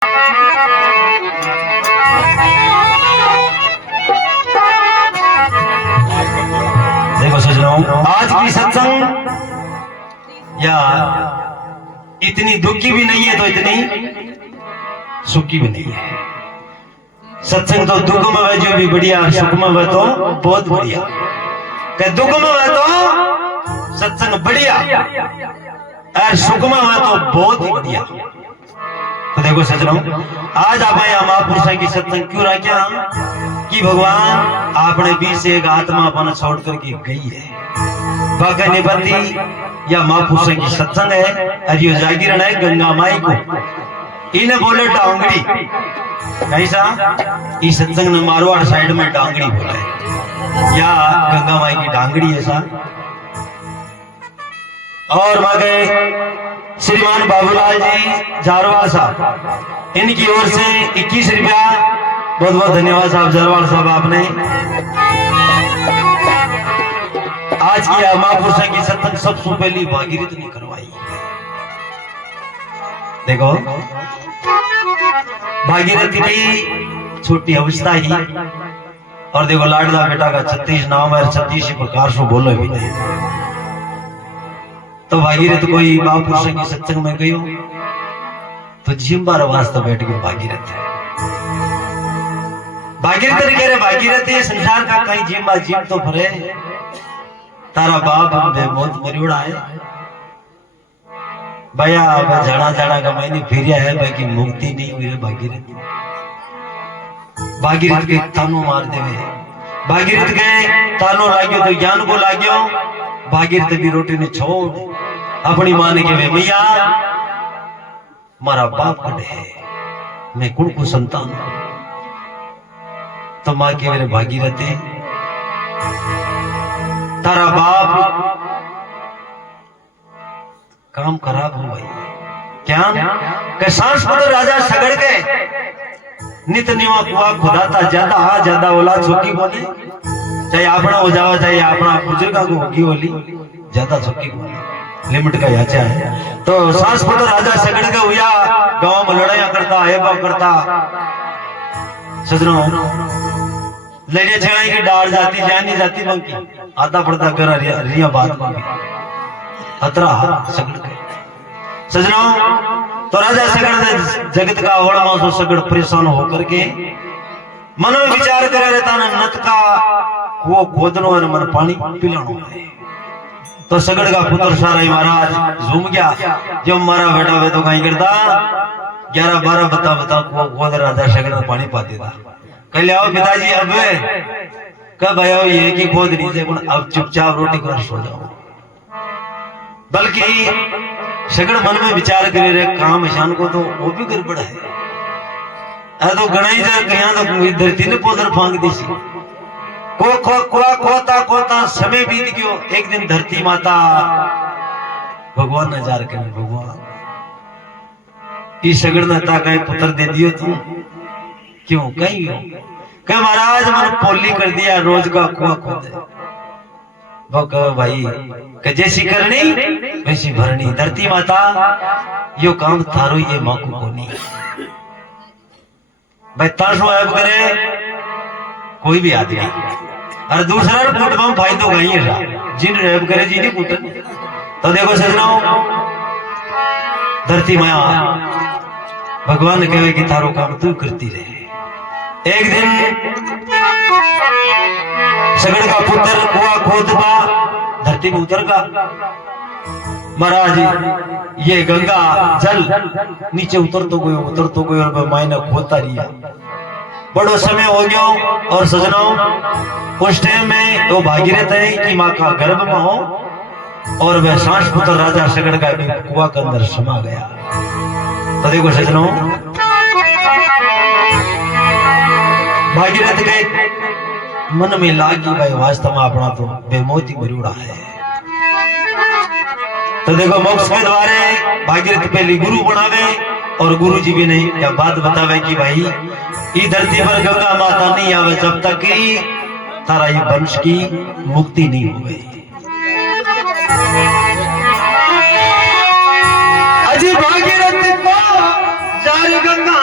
देखो सोच रहा हूं आज की सत्संग या इतनी दुखी भी नहीं है तो इतनी सुखी भी नहीं है। सत्संग तो दुख में वह जो भी बढ़िया, सुख में वह तो बहुत बढ़िया। दुख में वह तो सत्संग बढ़िया और सुख में वह तो बहुत ही बढ़िया। तो देखो सच रहा हूं आज आप यहाँ महापुरुषों की सत्संग क्यों रखा कि भगवान आपने बीच से एक आत्मा अपना छोड़ करके गई है। बाका निबंधी या महापुरुषों की सत्संग है और ये जागीरण है गंगा माई को। इन्हें बोले डांगड़ी कैसा इस सत्संग ने मारवाड़ साइड में डांगड़ी बोला है या गंगा माई की डांगड़ी ऐसा। और वहां गए श्रीमान बाबूलाल जी जारवाल साहब, इनकी ओर से 21 रुपया बहुत बहुत धन्यवाद साहब जारवाल साहब। आपने आज की महापुरुषों की सत्संग सबसे पहली भागीरथ ने करवाई। देखो भागीरथ की छोटी अवस्था ही और देखो लाडला बेटा का 36 नाम है, 36 प्रकार से बोलो भी नहीं। तो भागीरथ कोई महापुरुषों की सत्संग में गई हो तो जिम्बार वास्ते बैठ के भागीरथ है। भागीरथ कह रहे भागीरथ ये संसार का कहीं जिम्बा जिम तो भरे तारा बाप बेमौत मरियोड़ा है भैया जाना जाना का मैंने फिर है भाई की मुक्ति नहीं हुई। भागीरथ भागीरथ के तानों मार देवे। भागीरथ के तानों लाग्यो तो ज्ञान को लाग्यो। भागीरथ भी रोटी ने छोड़ अपनी मां ने कहे भैया मारा बाप कड़े है मैं कुण को संतान तो मां के मेरे भागीरथ तारा बाप काम खराब हो भाई क्या के सांस पदर राजा सगड़ के नित निवा कुआ खुदाता ज्यादा औलाद छोकी बोले चाहे अपना हो जावा चाहे अपना बुजुर्गा को होगी बोली ज्यादा छोकी बोले लिमिट का याचा है। तो सांस पदर राजा सगड़ के हुआ गांव में लड़ाइया करता हेबा करता सजनो लड़िया छेड़ाई की डाल जाती जानी जाती बंकी आता पड़ता कर रिया बात बंकी अतरा सगड़ के सजनो। तो राजा सगड़ ने जगत का होड़ा मासो सगड़ परेशान होकर के मन में विचार करे रहता ना नत का वो खोदनो और मन पानी पिलानो है। तो सगड़ का पुत्र सारा महाराज झूम गया जो मारा बेटा वे तो कहीं करता 11-12 बता को खोद राजा सगड़ में पानी पाते था। कह ले आओ पिताजी अब कब आयो ये की खोद नहीं थे अब चुपचाप रोटी कर सो जाओ। बल्कि सगड़ मन में विचार करे रे काम ईशान को तो वो भी गड़बड़ है तो गणाई से कहीं तो धरती ने पोदर फांक दी सी कोता समय बीत गयो। एक दिन धरती माता भगवान ने जार के भगवान इस सगड़ ने कहीं पुत्र दे दियो तू क्यों कहीं कह महाराज मैंने पोली कर दिया रोज का कुआ खोदे वो कहो भाई कि जैसी करनी वैसी भरनी। धरती माता यो काम थारो ये माकू को नहीं भाई ताशो ऐब करे कोई भी आदमी और दूसरा कूट में फायदो कहीं है जिन ऐब करे जी नहीं कूट। तो देखो सजनाओ धरती माया भगवान कहे कि थारो काम तू करती रहे। एक दिन सगड़ का पुत्र कुआ खोदबा धरती में उतर का महाराज ये गंगा जल नीचे उतर तो गयो और मायने खोदता रिया बड़ो समय हो गया। और सजनों उस टाइम में वो भागीरथ है कि माँ का गर्भ में हो और वह सांस पुत्र राजा सगड़ का भी कुआ के अंदर समा गया। तो देखो सजनों भागीरथ के मन में लागी भाई वास्तव में अपना तो बेमौती मरूड़ा है। तो देखो मोक्ष के द्वारे भागीरथ पहले गुरु बनावे और गुरु जी भी नहीं या बात बतावे कि भाई ये धरती पर गंगा माता नहीं आवे जब तक कि तारा ये वंश की मुक्ति नहीं हो गई। अजी भागीरथ को जारी गंगा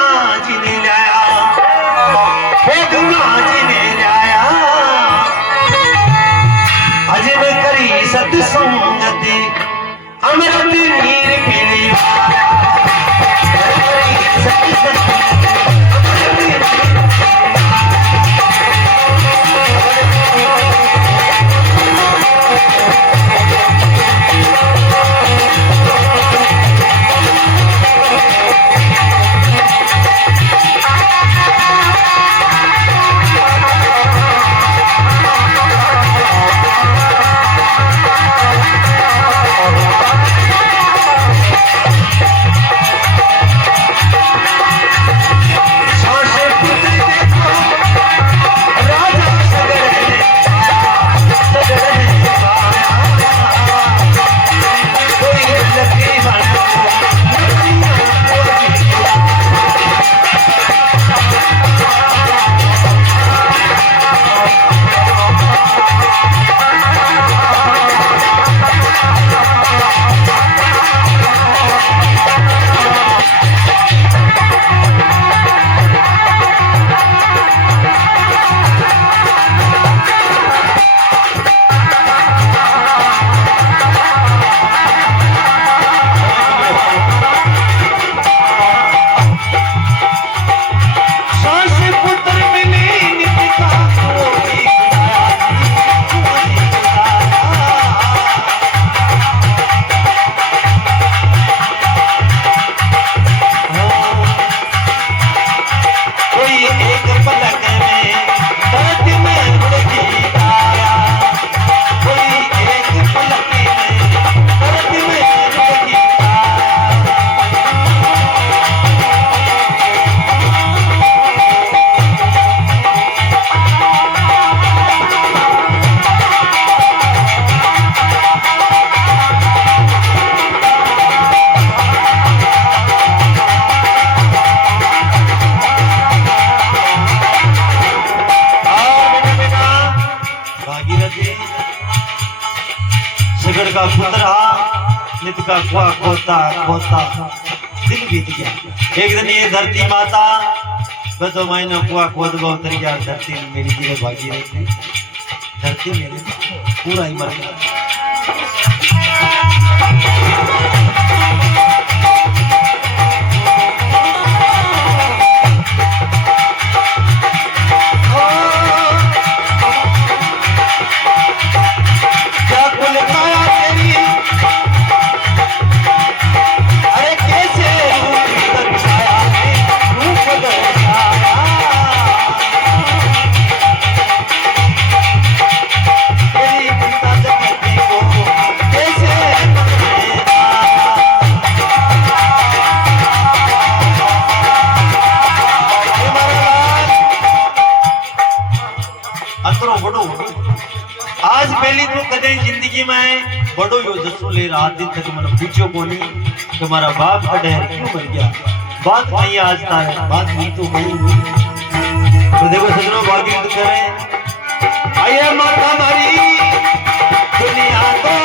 का पुत्र नित का कुआ खोता खोता दिन बीत गया। एक दिन ये धरती माता बतो महीना कुआ खोद गो उतर गया धरती मेरी गिरे भागी रहती धरती मेरे पूरा ही मर गया। आज पहली तो कदे जिंदगी में बड़ो यो जसो ले रात दिन तक मन पूछो कोनी तुम्हारा बाप कदे क्यों मर गया। बात नहीं आज था बात नहीं तो कहीं तो देखो सजनों भागी तो करे आइए माता मारी दुनिया को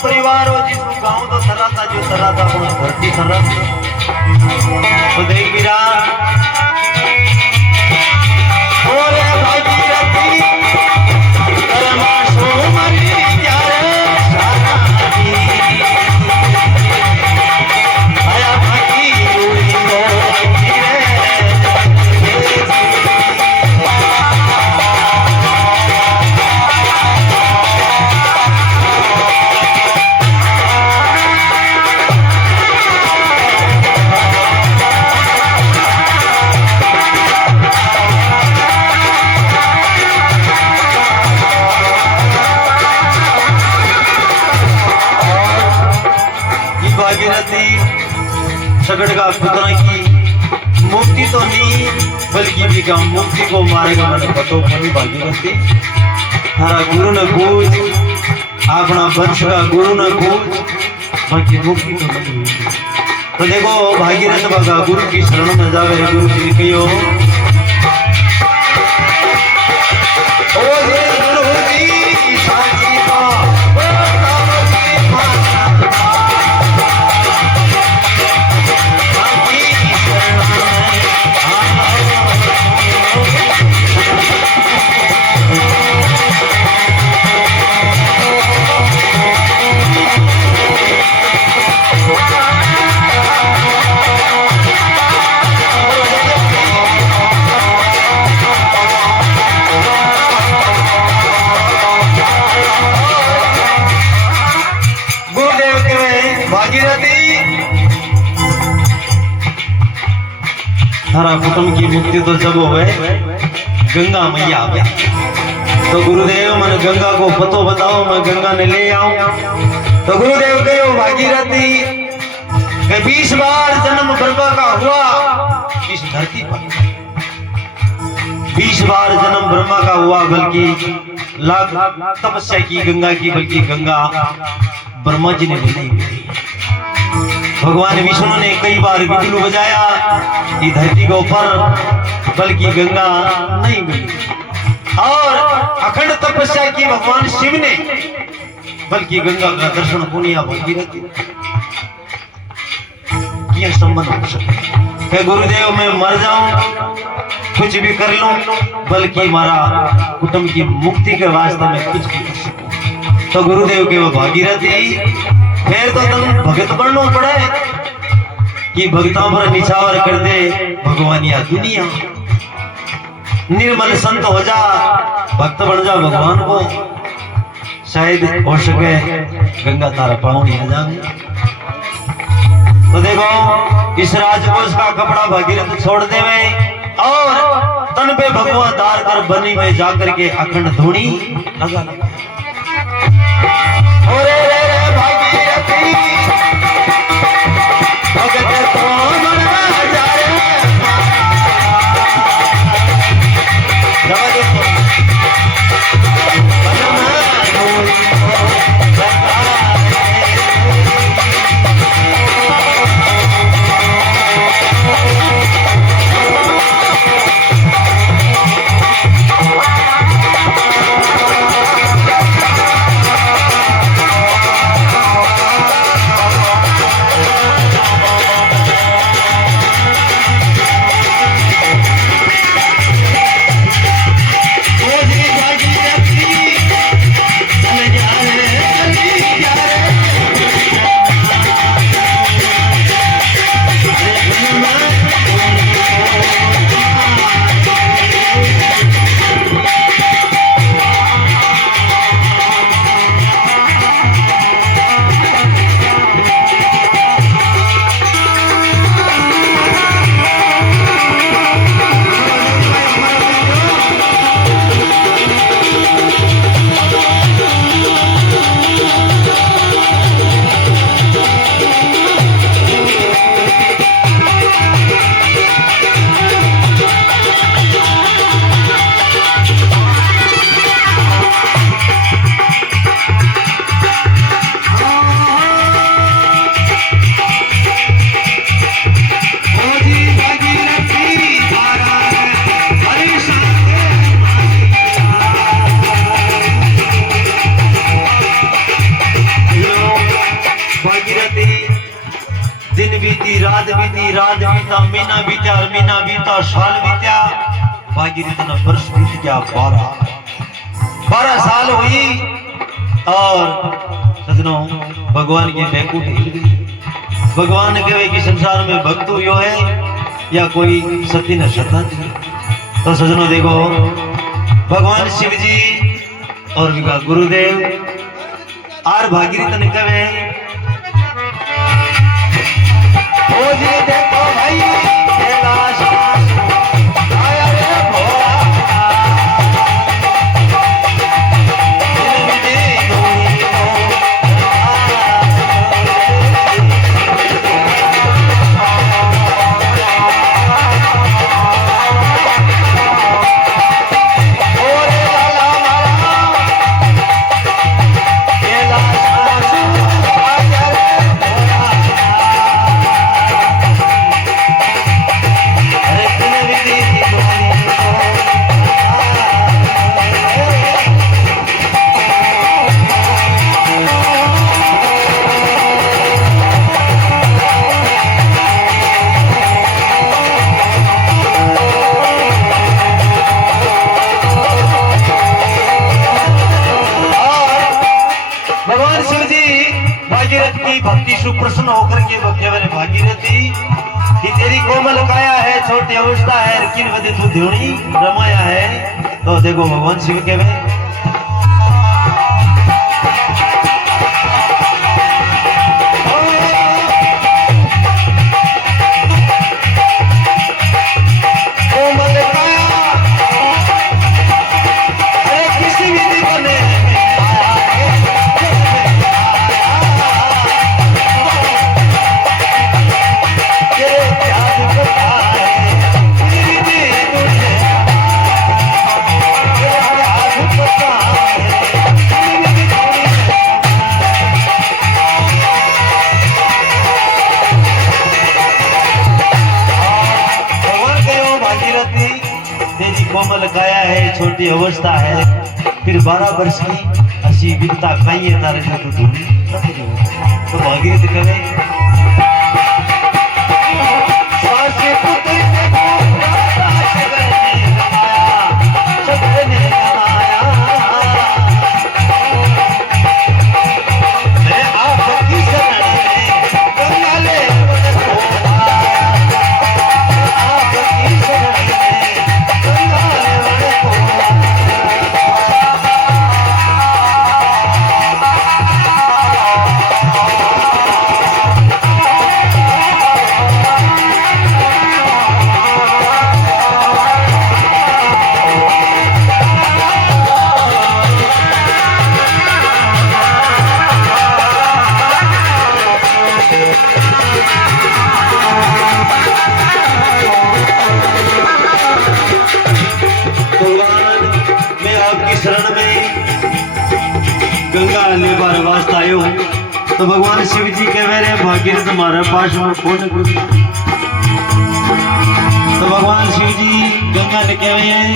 परिवार हो जिसको गांव तो सराता जो सराता वो धरती सरस तो देख बिरा ओरे भागीरथी कर्मा सोमरी यारे साराती आया भागी रूही को सगड़ का पुत्र की मुक्ति तो नहीं बल्कि भी का मुक्ति को मारेगा मैंने बतो बनी भागीरथी हमारा गुरु ने पूज अपना वंश का गुरु ने पूज बाकी मुक्ति तो नहीं होगी। तो देखो भागीरथ बाबा गुरु की शरण में जावे गुरु जी कहियो हरा कुटुंब की मुक्ति तो जब होवे गंगा मैया आवे तो गुरुदेव मन गंगा को पतो बताओ मैं गंगा ने ले आऊं। तो गुरुदेव कहो भागीरथी के 20 बार जन्म ब्रह्मा का हुआ इस धरती पर 20 बार जन्म ब्रह्मा का हुआ बल्कि लाख तपस्या की गंगा की बल्कि गंगा ब्रह्मा जी ने नहीं मिली। भगवान विष्णु ने कई बार बिजलू बजाया कि धरती के ऊपर बल्कि गंगा नहीं मिली और अखंड तपस्या की भगवान शिव ने बल्कि गंगा का दर्शन पुनिया भागीरथी ये संबंध हो सके। गुरुदेव मैं मर जाऊं कुछ भी कर लूं, बल्कि हमारा कुटुंब की मुक्ति के वास्ते में कुछ भी कर सकूं। तो गुरुदेव के वो भागीरथी फिर तो तुम भगत बनना पड़े कि भक्तों पर निछावर कर दे भगवान या दुनिया। निर्मल संत हो जा, भक्त बन जा भगवान को, शायद हो सके गंगा तारा पाऊंगी आ जाऊंगी। तो देखो इस राजकोष का कपड़ा भगीरथ छोड़ देवे और तन पे भगवा तार कर बनी में जाकर के अखंड धूनी लगा रात बीता, महीना बीता, महीना बीता, साल बीता, भागीरथ ना वर्ष बीत गया 12 साल हुई और सजनों भगवान की बैकुंठ हिल गई। भगवान कहे कि संसार में भक्त हुई है या कोई सती न श्रद्धा थी। तो सजनों देखो भगवान शिव जी और विका गुरुदेव आर भागीरथ ने कहे ओ जी देखो भाई कैलाश आया रे भोला भक्ति सुप्रसन्न होकर के भक्त भागीरथी कि तेरी कोमल काया है, छोटी अवस्था है, किन वदे तू ध्योनी रमाया है। तो देखो भगवान शिव के में कोमल काया है, छोटी अवस्था है, फिर 12 वर्ष की असी विद्ता कहीं है तारे तो धूनी तो भागीरथ कहे स्वास्थ्य पुत्र भगवान मैं आपकी शरण में गंगा ले बार वास्ता आयो तो भगवान शिव जी कह रहे भागीरथ तुम्हारे पास में कौन है? तो भगवान शिव जी गंगा ने कह रहे हैं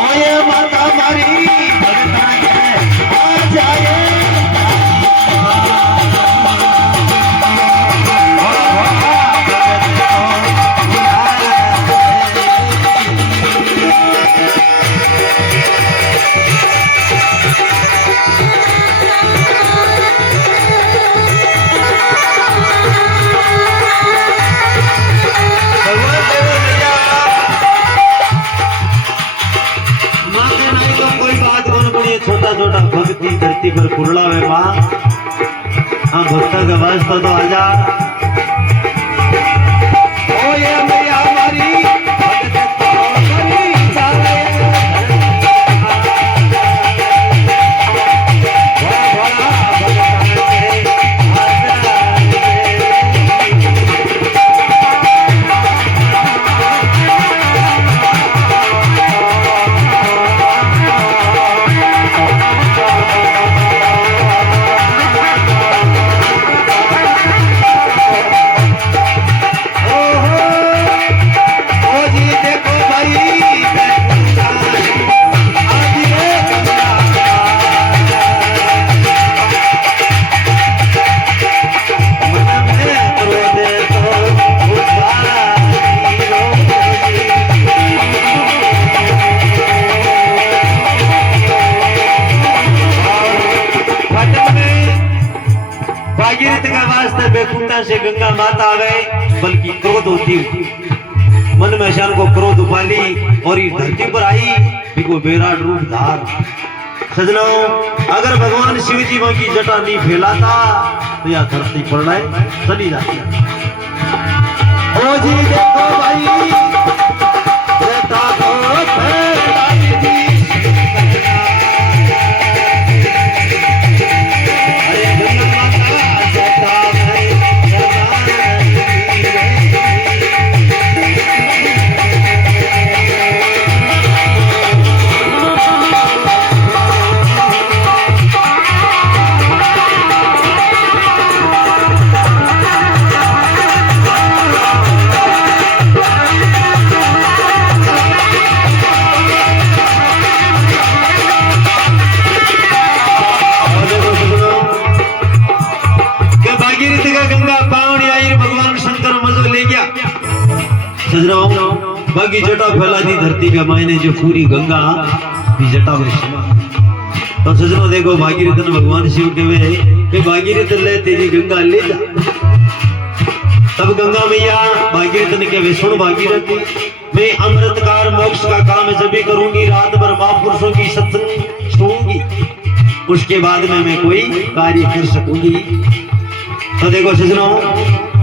ओए माता मारी भगता के आ जाए छोटा भक्ति धरती पर कुरला है माँ। हाँ भक्ता का वास्ता तो आजा ओ ये मैया हमारी भागीरथ का वास्ते बेकुंठा से गंगा माता आ गए बल्कि क्रोध होती मन में शान को क्रोध उपाली और इस धरती पर आई देखो विराट रूप धार। सजनों अगर भगवान शिव जी की जटा नहीं फैलाता तो यह धरती पर चली जाती। ओ जी देखो भाई जटा को फैलाई थी बाकी जटा फैला दी धरती का मायने जो पूरी गंगा की जटा में तो सजनों देखो भागीरथ भगवान शिव के भागीरथ ले तेरी गंगा ले जा। तब गंगा मैया भागीरथ ने कहे सुन भागीरथ मैं अमृतकार मोक्ष का काम जब भी करूंगी रात भर महापुरुषों की सत्संग सुनूंगी उसके बाद में मैं कोई कार्य कर सकूंगी। तो देखो सजनों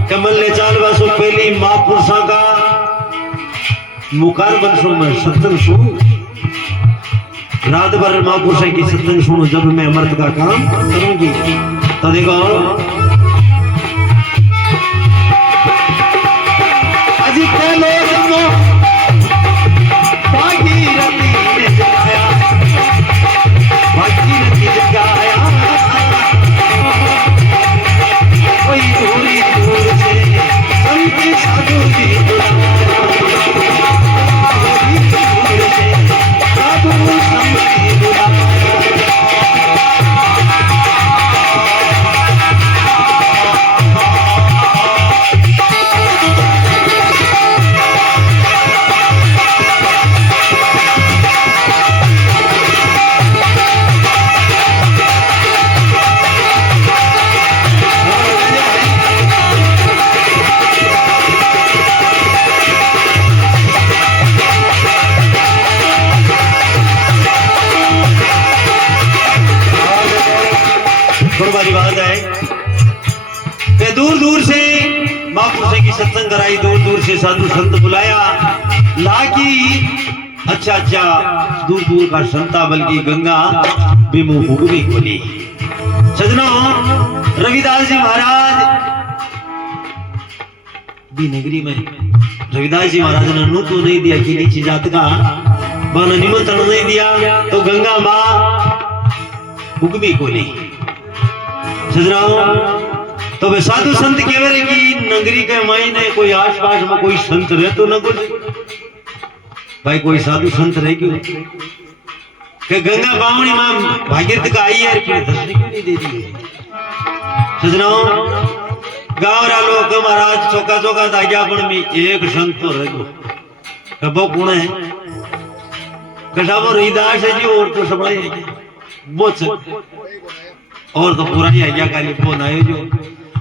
कमल ले चाल बसो पहली महापुरुषों का मुकार वंशों में सत्संग सुनूं रात भर महापुरुष की सत्संग सुनो जब मैं अमृत का काम करूंगी। तो देखो अजी पहले भागीरथी जगाया कोई दूरी दूर से संत साधु जी बात है कि दूर दूर से महापुरुष की सत्संग कराई दूर दूर से साधु संत बुलाया लागी अच्छा दूर दूर का संता बल्कि गंगा विमुख भी खोली। सजनों रविदास जी महाराज भी नगरी में रविदास जी महाराज ने नु तो नहीं दिया कि नीचे जात का बन निमंत्रण नहीं दिया तो गंगा माँ हुक्मी कोली सजराओ तो वे साधु संत केवल की नगरी के महीने कोई आसपास में कोई संत रहे तो न कुछ भाई कोई साधु संत रहे क्यों कि गंगा बावणी मां भागीरथ का आई यार क्यों दर्शन क्यों नहीं दे दी सजनाओ गांव वालों को महाराज चौका चौका दाग्यापन में एक संत तो रह गयो कबो कौन है कशाबो रविदास है जी और तो सब बहुत और तो पूरा ही आज्ञा काली फोन आयो जो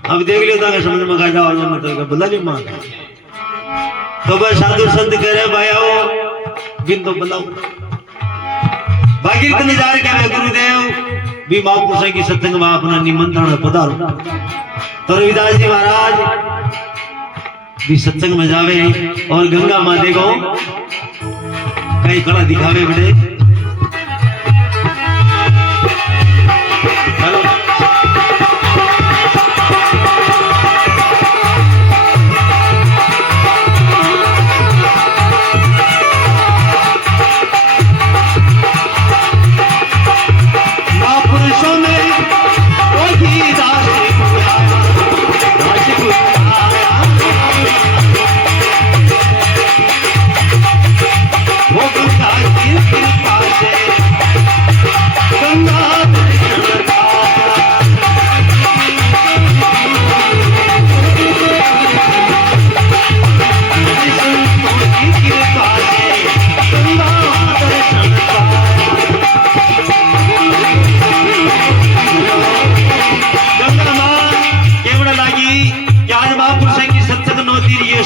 अब देख लियो ताके समझ में आ जाओ जो तो बुला ली मां तो बस साधु संत कह रहे भाई आओ बिन तो बुलाओ भागीरथ नजार के गुरुदेव भी महापुरुष की सत्संग में अपना निमंत्रण पधारो तो रविदास जी महाराज भी सत्संग में जावे और गंगा माँ देखो कहीं कड़ा दिखावे बड़े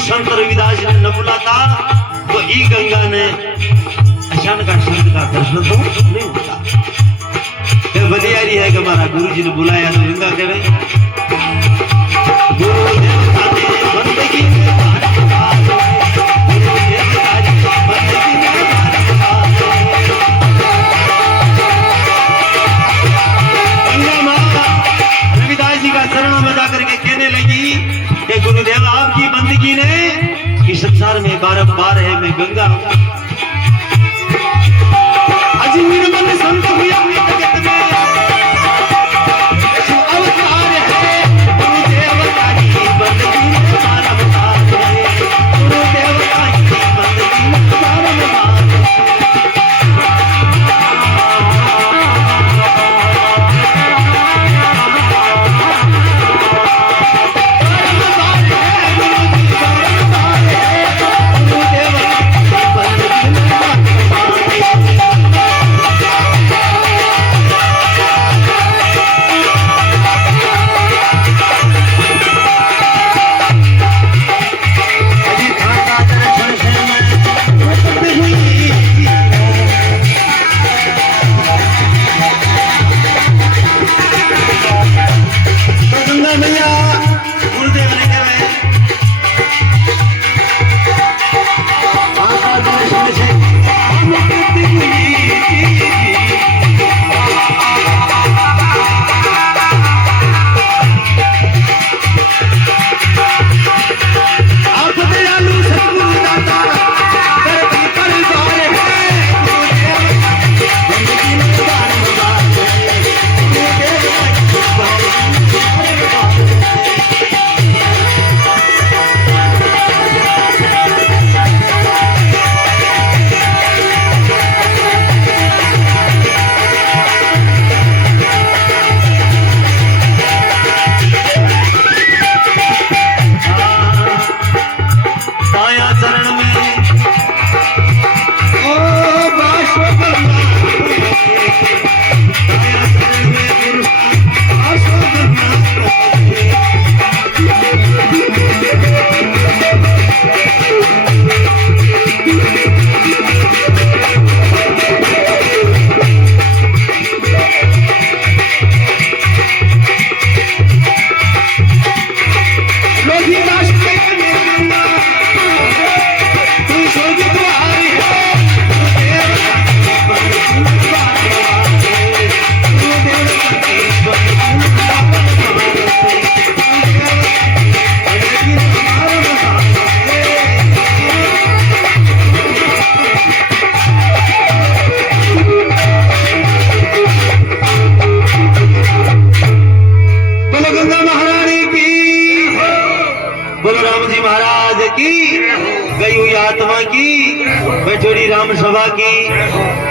संत रविदास ने न बुला था तो ई गंगा ने अचानक संत का दर्शन तो नहीं होता बलियारी है कि हमारा गुरु जी ने बुलाया तो गंगा कहे गुरु देवता ने बंदगी में गंगा माता रविदास जी का चरणों में जाकर के कहने लगी कि गुरुदेव आपकी बंदगी ने इस संसार में बारंबार है मैं गंगा अज निर्मल संत हुआ जगत में अवतार है गुरुदेव का ही बंदगी में बारंबार है गुरुदेव का ही बंदगी में बारंबार की, गई हुई आत्मा की, बैठोरी राम सभा की।